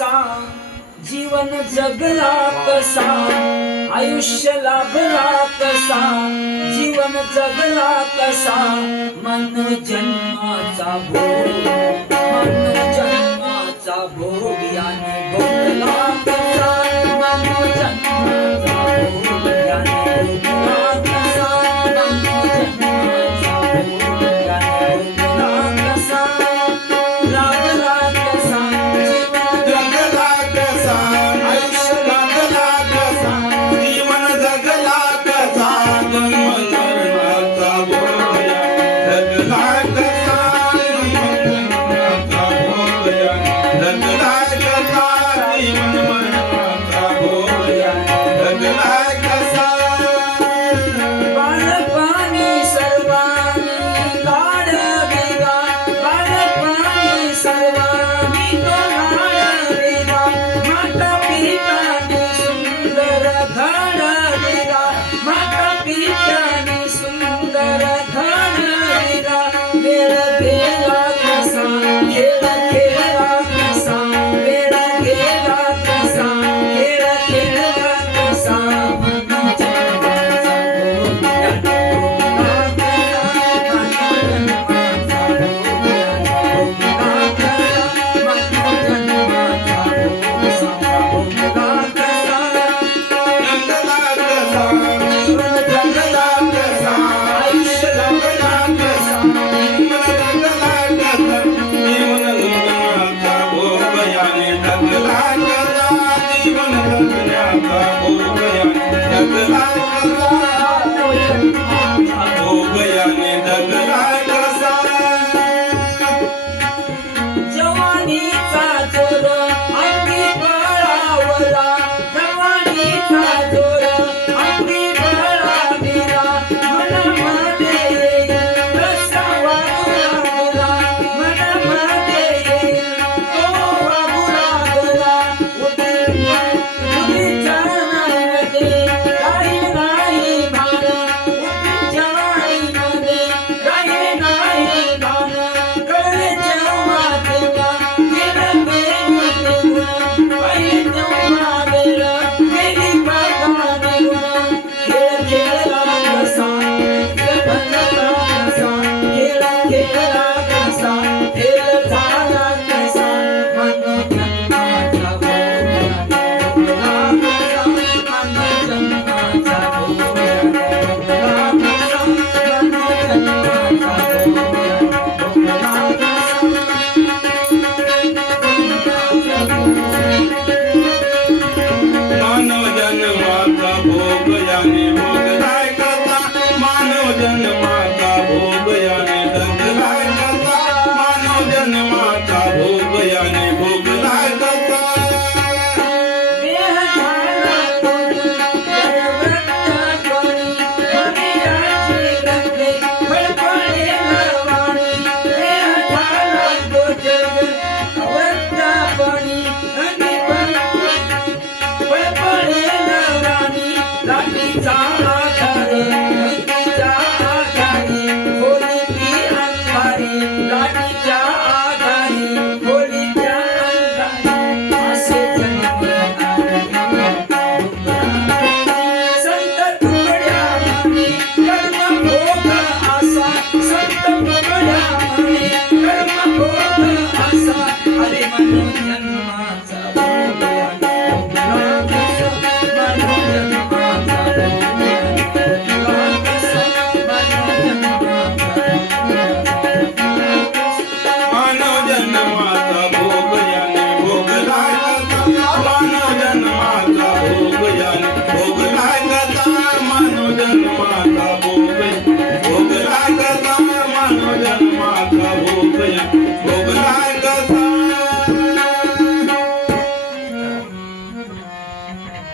कसा? जीवन जगला कसा? आयुष्य लाभला कसा? जीवन जगला कसा? मन जन्माचा भोग Thank you.